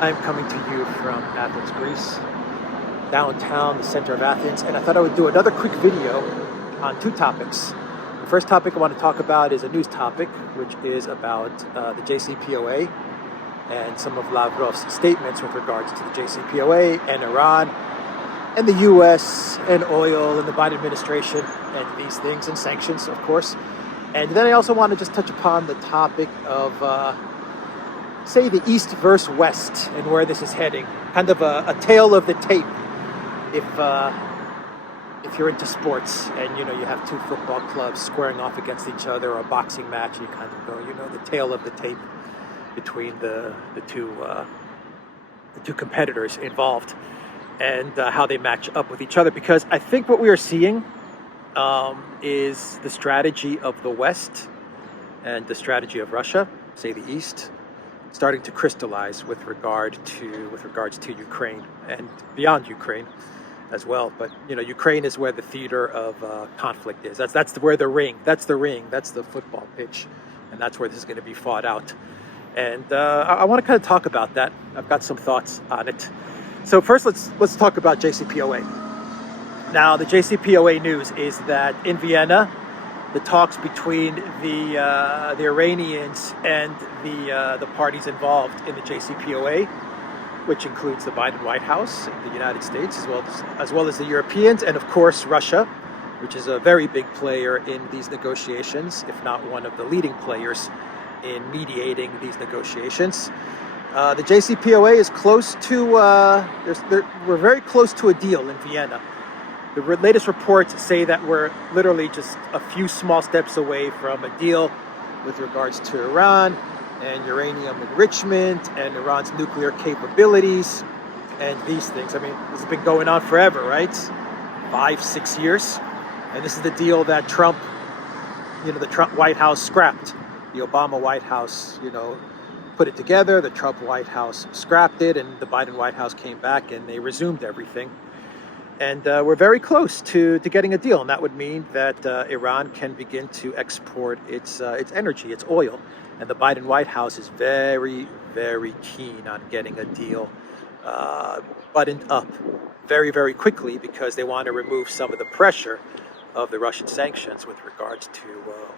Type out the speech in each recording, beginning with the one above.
I'm coming to you from Athens, Greece, downtown, the center of Athens, and I thought I would do another quick video on two topics. The first topic I want to talk about is a news topic, which is about the JCPOA and some of Lavrov's statements with regards to the JCPOA and Iran and the US and oil and the Biden administration and these things and sanctions, of course. And then I also want to just touch upon the topic of say the East versus West and where this is heading, kind of a tale of the tape. If you're into sports and you have two football clubs squaring off against each other, or a boxing match, you kind of go, the tale of the tape between the two competitors involved and how they match up with each other. Because I think what we are seeing is the strategy of the West and the strategy of Russia, say the East, starting to crystallize with regards to Ukraine and beyond Ukraine as well. But Ukraine is where the theater of conflict is. That's where the ring. That's the football pitch, and that's where this is going to be fought out. And I want to kind of talk about that. I've got some thoughts on it. So first, let's talk about JCPOA. Now, the JCPOA news is that in Vienna, the talks between the Iranians and the parties involved in the JCPOA, which includes the Biden White House, the United States, as well as the Europeans, and of course Russia, which is a very big player in these negotiations, if not one of the leading players in mediating these negotiations. The JCPOA is close to. We're very close to a deal in Vienna. The latest reports say that we're literally just a few small steps away from a deal with regards to Iran and uranium enrichment and Iran's nuclear capabilities and these things. I mean, this has been going on forever, right? 5-6 years. And this is the deal that Trump, the Trump White House scrapped. The Obama White House, put it together. The Trump White House scrapped it, and the Biden White House came back and they resumed everything. And we're very close to getting a deal, and that would mean that Iran can begin to export its energy, its oil. And the Biden White House is very, very keen on getting a deal buttoned up very, very quickly, because they want to remove some of the pressure of the Russian sanctions with regards to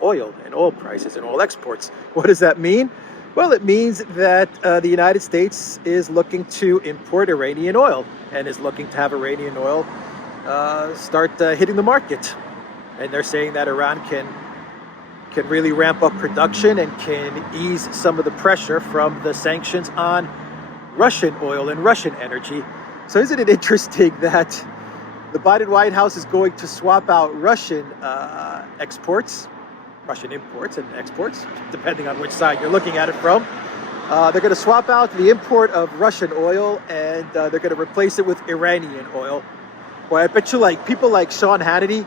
oil and oil prices and oil exports. What does that mean? Well, it means that the United States is looking to import Iranian oil and is looking to have Iranian oil start hitting the market. And they're saying that Iran can really ramp up production and can ease some of the pressure from the sanctions on Russian oil and Russian energy. So isn't it interesting that the Biden White House is going to swap out Russian Russian imports and exports, depending on which side you're looking at it from. They're going to swap out the import of Russian oil, and they're going to replace it with Iranian oil. Boy, I bet you people like Sean Hannity,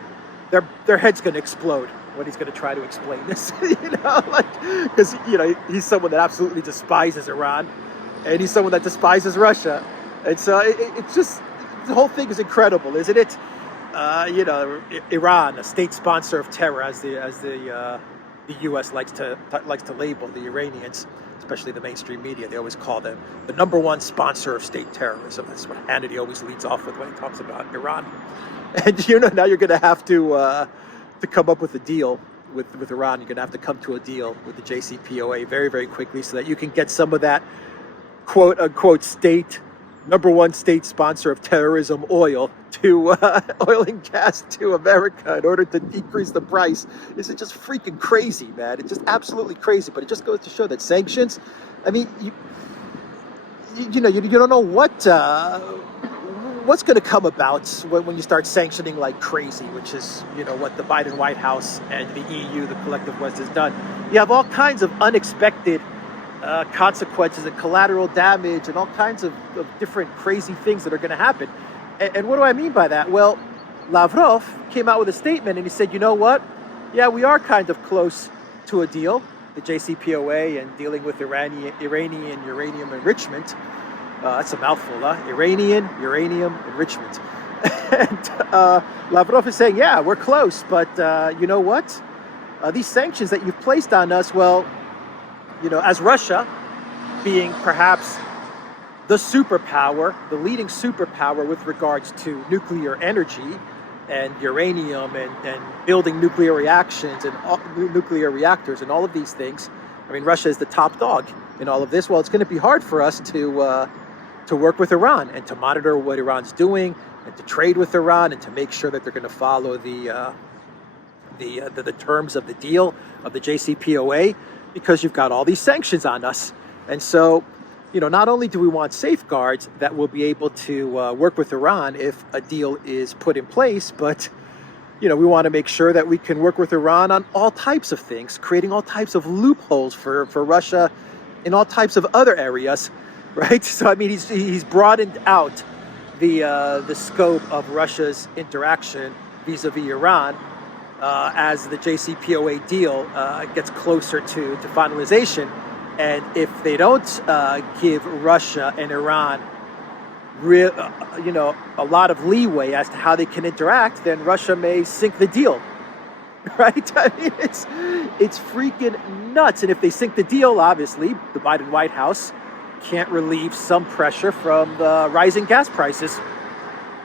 their head's going to explode when he's going to try to explain this. Because he's someone that absolutely despises Iran, and he's someone that despises Russia, and so it's just, the whole thing is incredible, isn't it? Iran, a state sponsor of terror, as the U.S. likes to label the Iranians, especially the mainstream media. They always call them the number one sponsor of state terrorism. That's what Hannity always leads off with when he talks about Iran. And now you're going to have to come up with a deal with Iran. You're going to have to come to a deal with the JCPOA very, very quickly, so that you can get some of that quote unquote number one state sponsor of terrorism oil and gas to America in order to decrease the price. This is just freaking crazy, man. It's just absolutely crazy. But it just goes to show that sanctions, I mean, you don't know what's going to come about when you start sanctioning like crazy, which is what the Biden White House and the EU, the collective West, has done. You have all kinds of unexpected consequences and collateral damage and all kinds of different crazy things that are going to happen. And what do I mean by that? Well, Lavrov came out with a statement and he said, you know what? Yeah, we are kind of close to a deal, the JCPOA, and dealing with Iranian uranium enrichment. That's a mouthful, huh? Iranian uranium enrichment. And Lavrov is saying, yeah, we're close, but you know what? These sanctions that you've placed on us, well, as Russia being perhaps the superpower, the leading superpower with regards to nuclear energy and uranium and building nuclear reactions and nuclear reactors and all of these things. I mean, Russia is the top dog in all of this. Well, it's going to be hard for us to work with Iran and to monitor what Iran's doing and to trade with Iran and to make sure that they're going to follow the terms of the deal of the JCPOA, because you've got all these sanctions on us. And so, not only do we want safeguards that will be able to work with Iran if a deal is put in place, but we want to make sure that we can work with Iran on all types of things, creating all types of loopholes for Russia in all types of other areas, right? So I mean, he's broadened out the scope of Russia's interaction vis-a-vis Iran as the JCPOA deal gets closer to finalization. And if they don't give Russia and Iran a lot of leeway as to how they can interact, then Russia may sink the deal, right? I mean, it's freaking nuts. And if they sink the deal, obviously, the Biden White House can't relieve some pressure from the rising gas prices.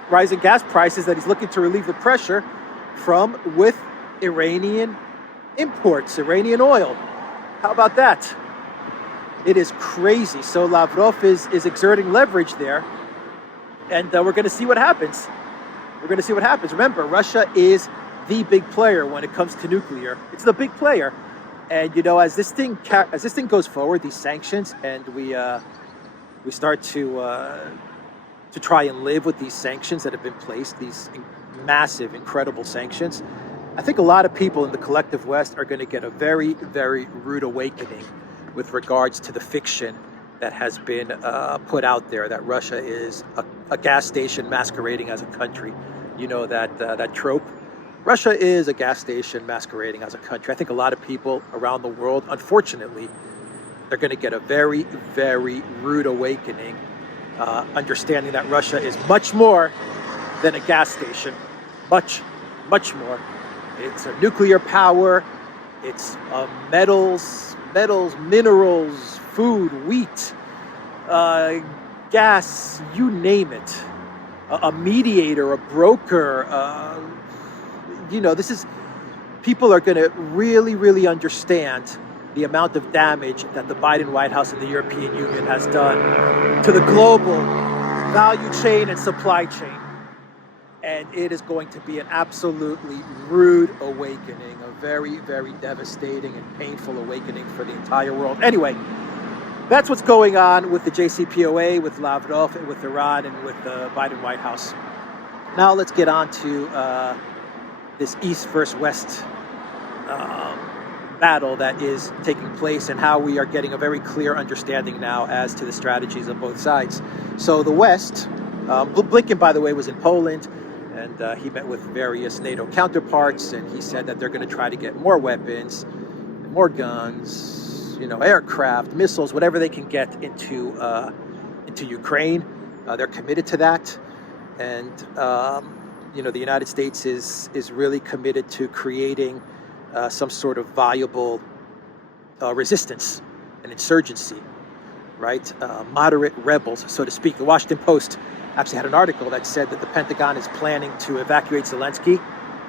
Rising gas prices that he's looking to relieve the pressure from with Iranian imports, Iranian oil. How about that? It is crazy. So Lavrov is exerting leverage there. And we're going to see what happens. We're going to see what happens. Remember, Russia is the big player when it comes to nuclear. It's the big player. And, as this thing goes forward, these sanctions, and we start to try and live with these sanctions that have been placed, these massive, incredible sanctions, I think a lot of people in the collective West are going to get a very, very rude awakening with regards to the fiction that has been put out there, that Russia is a gas station masquerading as a country. That trope. Russia is a gas station masquerading as a country. I think a lot of people around the world, unfortunately, they're going to get a very, very rude awakening, understanding that Russia is much more than a gas station. Much, much more. It's a nuclear power. It's metals, minerals, food, wheat, gas, you name it. A mediator, a broker. People are going to really, really understand the amount of damage that the Biden White House and the European Union has done to the global value chain and supply chain. And it is going to be an absolutely rude awakening, a very, very devastating and painful awakening for the entire world. Anyway, that's what's going on with the JCPOA, with Lavrov, and with Iran, and with the Biden White House. Now let's get on to this East versus West battle that is taking place, and how we are getting a very clear understanding now as to the strategies of both sides. So the West, Blinken, by the way, was in Poland, and he met with various NATO counterparts, and he said that they're going to try to get more weapons, more guns, aircraft, missiles, whatever they can get into Ukraine. They're committed to that, and the United States is really committed to creating some sort of viable resistance and insurgency, right? Moderate rebels, so to speak. The Washington Post actually had an article that said that the Pentagon is planning to evacuate Zelensky,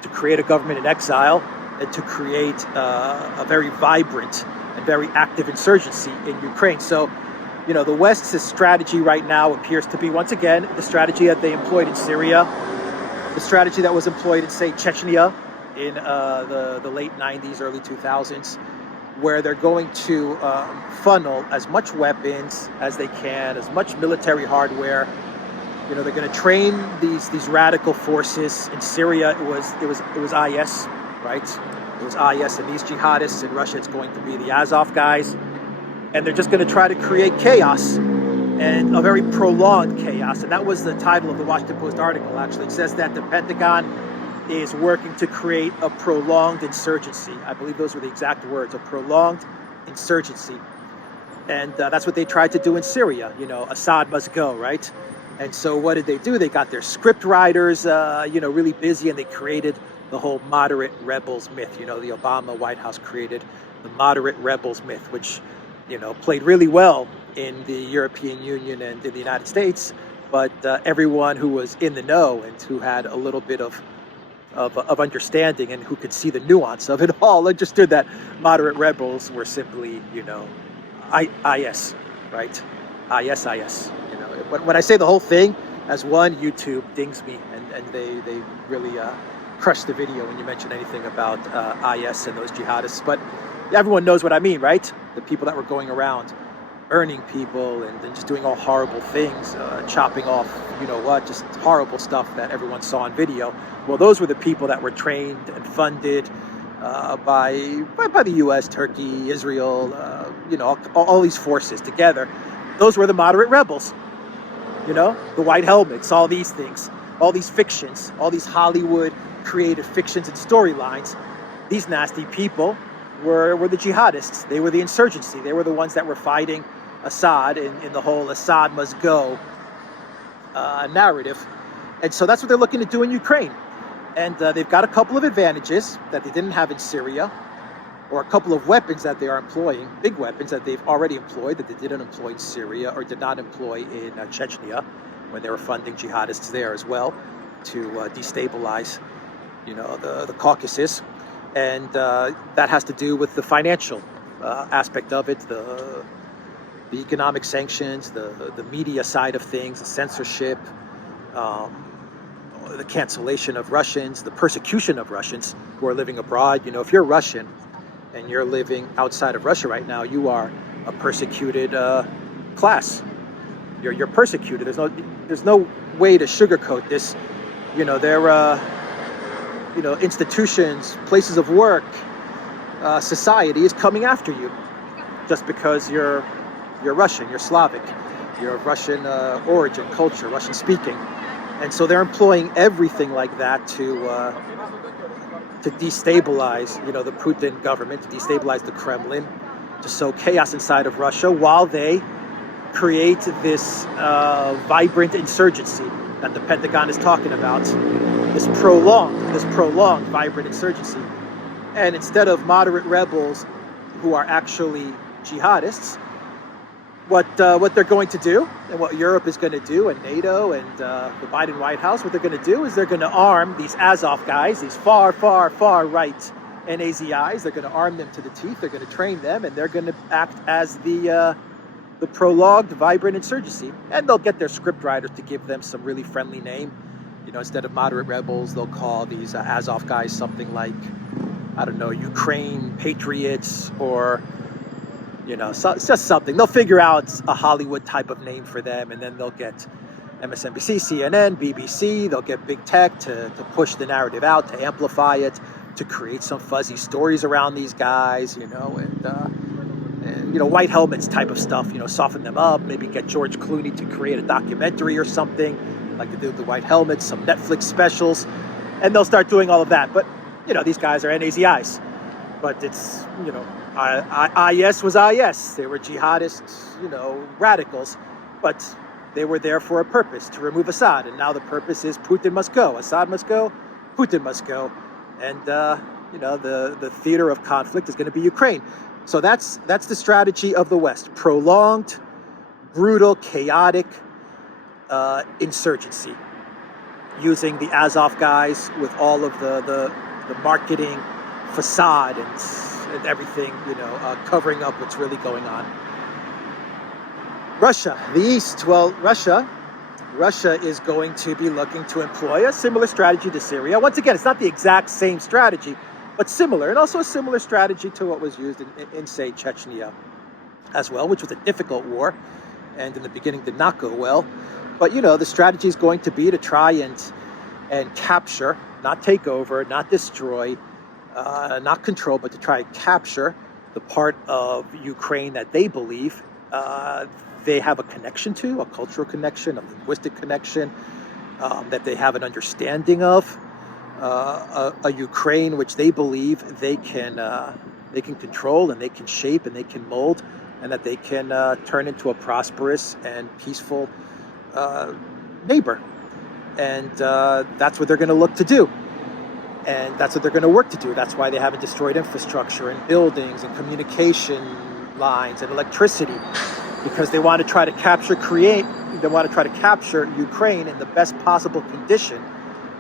to create a government in exile, and to create a very vibrant and very active insurgency in Ukraine. So, the West's strategy right now appears to be, once again, the strategy that they employed in Syria, the strategy that was employed in, say, Chechnya in the late 90s, early 2000s, where they're going to funnel as much weapons as they can, as much military hardware. They're going to train these radical forces. In Syria, it was IS, right? It was IS and these jihadists. In Russia, it's going to be the Azov guys. And they're just going to try to create chaos, and a very prolonged chaos. And that was the title of the Washington Post article, actually. It says that the Pentagon is working to create a prolonged insurgency. I believe those were the exact words, a prolonged insurgency. And that's what they tried to do in Syria. Assad must go, right? And so what did they do? They got their script writers, really busy, and they created the whole moderate rebels myth. The Obama White House created the moderate rebels myth, which, played really well in the European Union and in the United States, but everyone who was in the know and who had a little bit of understanding and who could see the nuance of it all understood that moderate rebels were simply, IS, right? IS. When I say the whole thing as one, YouTube dings me, and they really crush the video when you mention anything about IS and those jihadists. But everyone knows what I mean, right? The people that were going around burning people and just doing all horrible things, chopping off, just horrible stuff that everyone saw on video. Well, those were the people that were trained and funded by the U.S., Turkey, Israel, all these forces together. Those were the moderate rebels. The white helmets, all these things, all these fictions, all these Hollywood created fictions and storylines. These nasty people were the jihadists. They were the insurgency. They were the ones that were fighting Assad in the whole Assad must go narrative. And so that's what they're looking to do in Ukraine. And they've got a couple of advantages that they didn't have in Syria, or a couple of weapons that they are employing, big weapons that they've already employed that they didn't employ in Syria or did not employ in Chechnya when they were funding jihadists there as well to destabilize, the Caucasus. And that has to do with the financial aspect of it, the economic sanctions, the media side of things, the censorship, the cancellation of Russians, the persecution of Russians who are living abroad. If you're Russian and you're living outside of Russia right now, you are a persecuted class. You're persecuted. There's no way to sugarcoat this. There institutions, places of work, society is coming after you just because you're Russian, you're Slavic, you're of Russian origin, culture, Russian speaking. And so they're employing everything like that to destabilize, the Putin government, to destabilize the Kremlin, to sow chaos inside of Russia while they create this vibrant insurgency that the Pentagon is talking about, this prolonged vibrant insurgency. And instead of moderate rebels who are actually jihadists, what they're going to do, and what Europe is going to do, and NATO and the Biden White House, what they're going to do is they're going to arm these Azov guys, these far right NAZIs. They're going to arm them to the teeth. They're going to train them, and they're going to act as the prolonged, vibrant insurgency. And they'll get their script writers to give them some really friendly name. Instead of moderate rebels, they'll call these Azov guys something like, I don't know, Ukraine Patriots, or so it's just something. They'll figure out a Hollywood type of name for them, and then they'll get MSNBC, CNN, BBC. They'll get big tech to push the narrative out, to amplify it, to create some fuzzy stories around these guys, and white helmets type of stuff. Soften them up. Maybe get George Clooney to create a documentary or something, like they do with the white helmets. Some Netflix specials, and they'll start doing all of that. But these guys are NAZIs. But it's IS was IS. They were jihadists, radicals, but they were there for a purpose, to remove Assad. And now the purpose is Putin must go. Assad must go. Putin must go. And the theater of conflict is going to be Ukraine. So that's the strategy of the West: prolonged, brutal, chaotic insurgency, using the Azov guys with all of the marketing facade and everything, covering up what's really going on. Russia, the East. Well, Russia is going to be looking to employ a similar strategy to Syria. Once again, it's not the exact same strategy, but similar, and also a similar strategy to what was used in say, Chechnya as well, which was a difficult war, and in the beginning did not go well. But, the strategy is going to be to try and capture, not take over, not destroy, not control, but to try and capture the part of Ukraine that they believe they have a connection to, a cultural connection, a linguistic connection, that they have an understanding of, a Ukraine which they believe they can control, and they can shape, and they can mold, and that they can turn into a prosperous and peaceful neighbor. And that's what they're going to look to do. And that's what they're going to work to do. That's why they haven't destroyed infrastructure and buildings and communication lines and electricity. because they want to try to capture Ukraine in the best possible condition,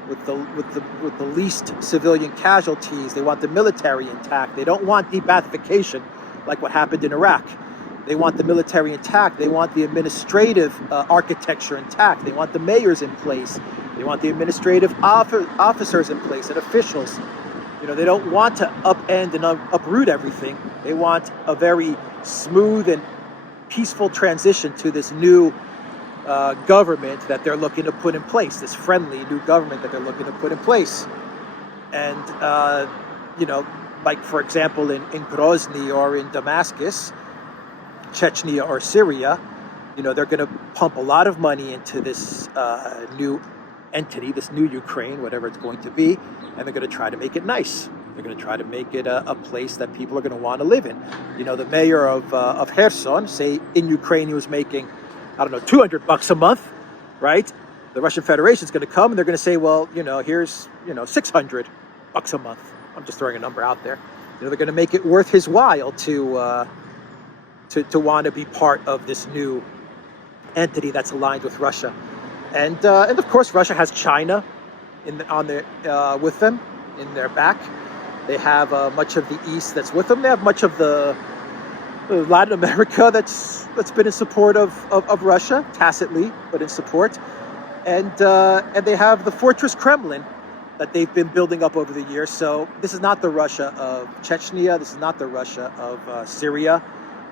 with the least civilian casualties. They want the military intact. They don't want de-Baathification like what happened in Iraq. They want the military intact. They want the administrative architecture intact. They want the mayors in place. They want the administrative officers in place and officials. They don't want to upend and uproot everything. They want a very smooth and peaceful transition to this new government that they're looking to put in place, this friendly new government that they're looking to put in place. And, like, for example, in Grozny or in Damascus, Chechnya or Syria, they're going to pump a lot of money into this new entity, this new Ukraine, whatever it's going to be, and they're going to try to make it nice. They're going to try to make it a place that people are going to want to live in. The mayor of Kherson, say in Ukraine he was making, I don't know, $200 a month, right? The Russian Federation is going to come and they're going to say, well, here's, $600 a month. I'm just throwing a number out there. They're going to make it worth his while to want to be part of this new entity that's aligned with Russia. And of course, Russia has China with them in their back. They have much of the East that's with them. They have much of the Latin America that's been in support of Russia, tacitly, but in support. And they have the Fortress Kremlin that they've been building up over the years. So this is not the Russia of Chechnya. This is not the Russia of Syria.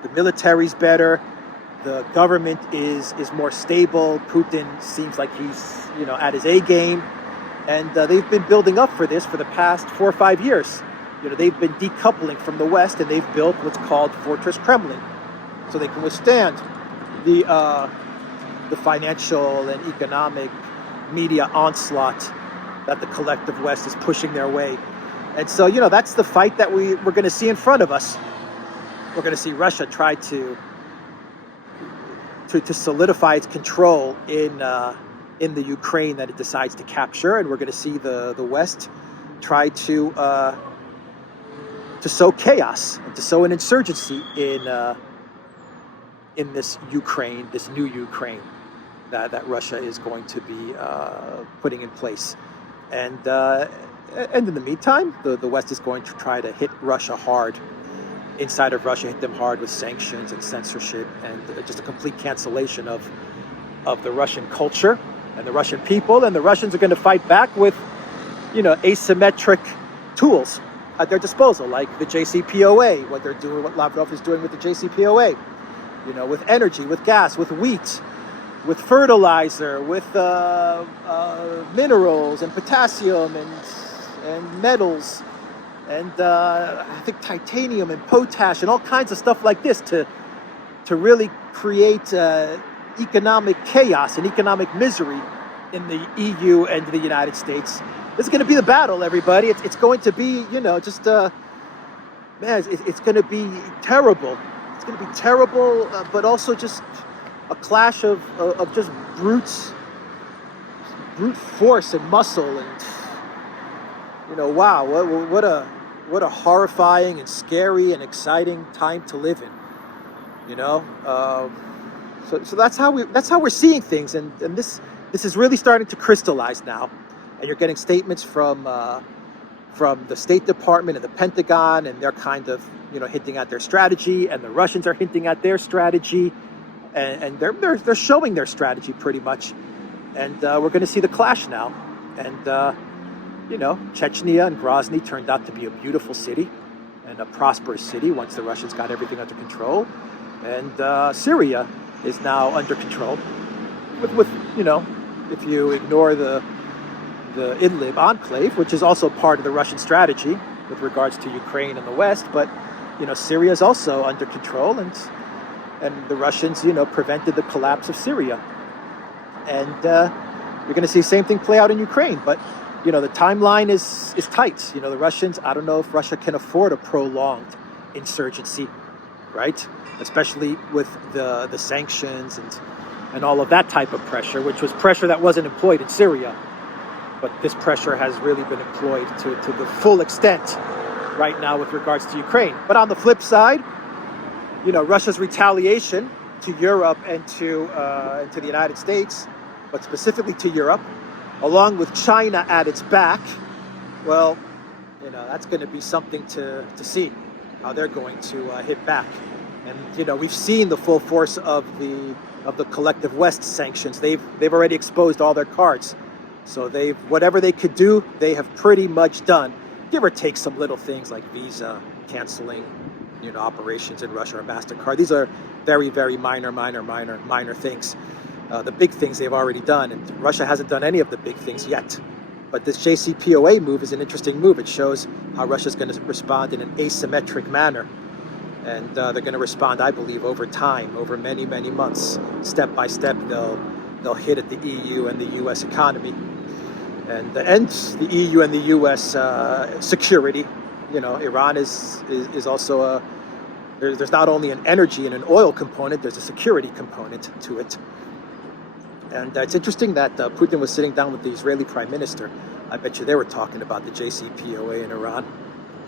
The military's better. The government is more stable. Putin seems like he's at his A game, and they've been building up for this for the past 4 or 5 years. They've been decoupling from the West, and they've built what's called Fortress Kremlin, so they can withstand the financial and economic media onslaught that the collective West is pushing their way. And so that's the fight that we're going to see in front of us. We're going to see Russia try to solidify its control in the Ukraine that it decides to capture, and we're going to see the West try to sow chaos and to sow an insurgency in this Ukraine, this new Ukraine that Russia is going to be putting in place. And in the meantime, the West is going to try to hit Russia hard. Inside of Russia, hit them hard with sanctions and censorship and just a complete cancellation of the Russian culture and the Russian people. And the Russians are going to fight back with, asymmetric tools at their disposal, like the JCPOA, what they're doing, what Lavrov is doing with the JCPOA, with energy, with gas, with wheat, with fertilizer, with minerals and potassium and metals. And I think titanium and potash and all kinds of stuff like this to really create economic chaos and economic misery in the EU and the United States. This is going to be the battle, everybody. It's going to be, it's going to be terrible. It's going to be terrible, but also just a clash of just brute force and muscle. And wow, what a horrifying and scary and exciting time to live in. So that's how we're seeing things, and this is really starting to crystallize now. And you're getting statements from the State Department and the Pentagon, and they're kind of hinting at their strategy, and the Russians are hinting at their strategy, and they're showing their strategy pretty much. And we're going to see the clash now. And Chechnya and Grozny turned out to be a beautiful city and a prosperous city once the Russians got everything under control. And Syria is now under control with if you ignore the Idlib enclave, which is also part of the Russian strategy with regards to Ukraine and the West. But Syria is also under control, and the Russians prevented the collapse of Syria. And you're going to see the same thing play out in Ukraine. But the timeline is tight. The Russians, I don't know if Russia can afford a prolonged insurgency, right? Especially with the sanctions and all of that type of pressure, which was pressure that wasn't employed in Syria. But this pressure has really been employed to the full extent right now with regards to Ukraine. But on the flip side, Russia's retaliation to Europe and to the United States, but specifically to Europe, along with China at its back, well, you know, that's going to be something to see how they're going to hit back. And you know, we've seen the full force of the collective West sanctions. They've already exposed all their cards. So whatever they could do, they have pretty much done. Give or take some little things like Visa canceling, you know, operations in Russia or MasterCard. These are very, very minor things. The big things they've already done, and Russia hasn't done any of the big things yet. But this JCPOA move is an interesting move. It shows how Russia's going to respond in an asymmetric manner. And they're going to respond, I believe, over time, over many, many months. Step by step, they'll hit at the EU and the US economy. And the EU and the US security. You know, Iran is also there's not only an energy and an oil component, there's a security component to it. And it's interesting that Putin was sitting down with the Israeli prime minister. I bet you they were talking about the JCPOA in Iran.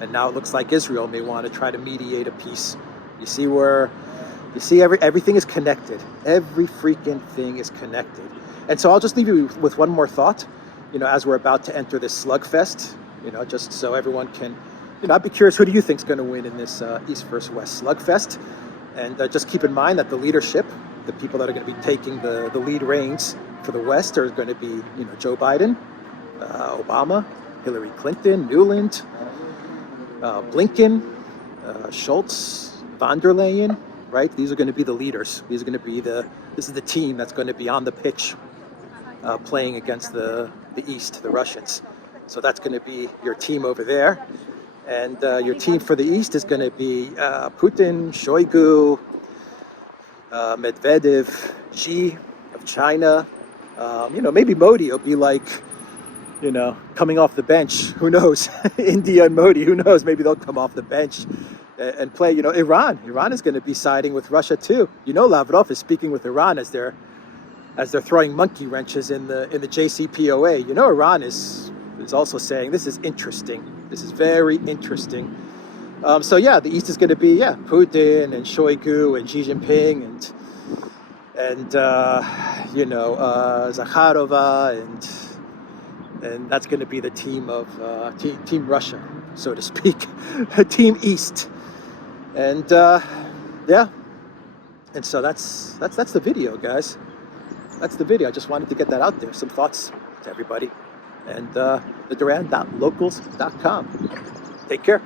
And now it looks like Israel may want to try to mediate a peace. You see everything is connected. Every freaking thing is connected. And so I'll just leave you with one more thought. You know, as we're about to enter this slugfest, you know, just so everyone can, you know, I'd be curious, who do you think is going to win in this East versus West slugfest? And just keep in mind that the leadership, the people that are going to be taking the lead reins for the West are going to be, you know, Joe Biden, Obama, Hillary Clinton, Newland, Blinken, Schultz, von der Leyen, right? These are going to be the leaders. These are going to be this is the team that's going to be on the pitch playing against the East, the Russians. So that's going to be your team over there. And your team for the East is going to be Putin, Shoigu, Medvedev, Xi of China. You know, maybe Modi will be like, you know, coming off the bench. Who knows? India and Modi, who knows? Maybe they'll come off the bench and play. You know, Iran is going to be siding with Russia too. You know, Lavrov is speaking with Iran as they're throwing monkey wrenches in the JCPOA. You know, Iran is also saying this is interesting. This is very interesting. So yeah, the East is going to be Putin and Shoigu and Xi Jinping and you know, Zakharova and that's going to be the team of Team Russia, so to speak, Team East, and yeah, and so that's the video, guys. That's the video. I just wanted to get that out there. Some thoughts to everybody, and the Duran.locals.com. Take care.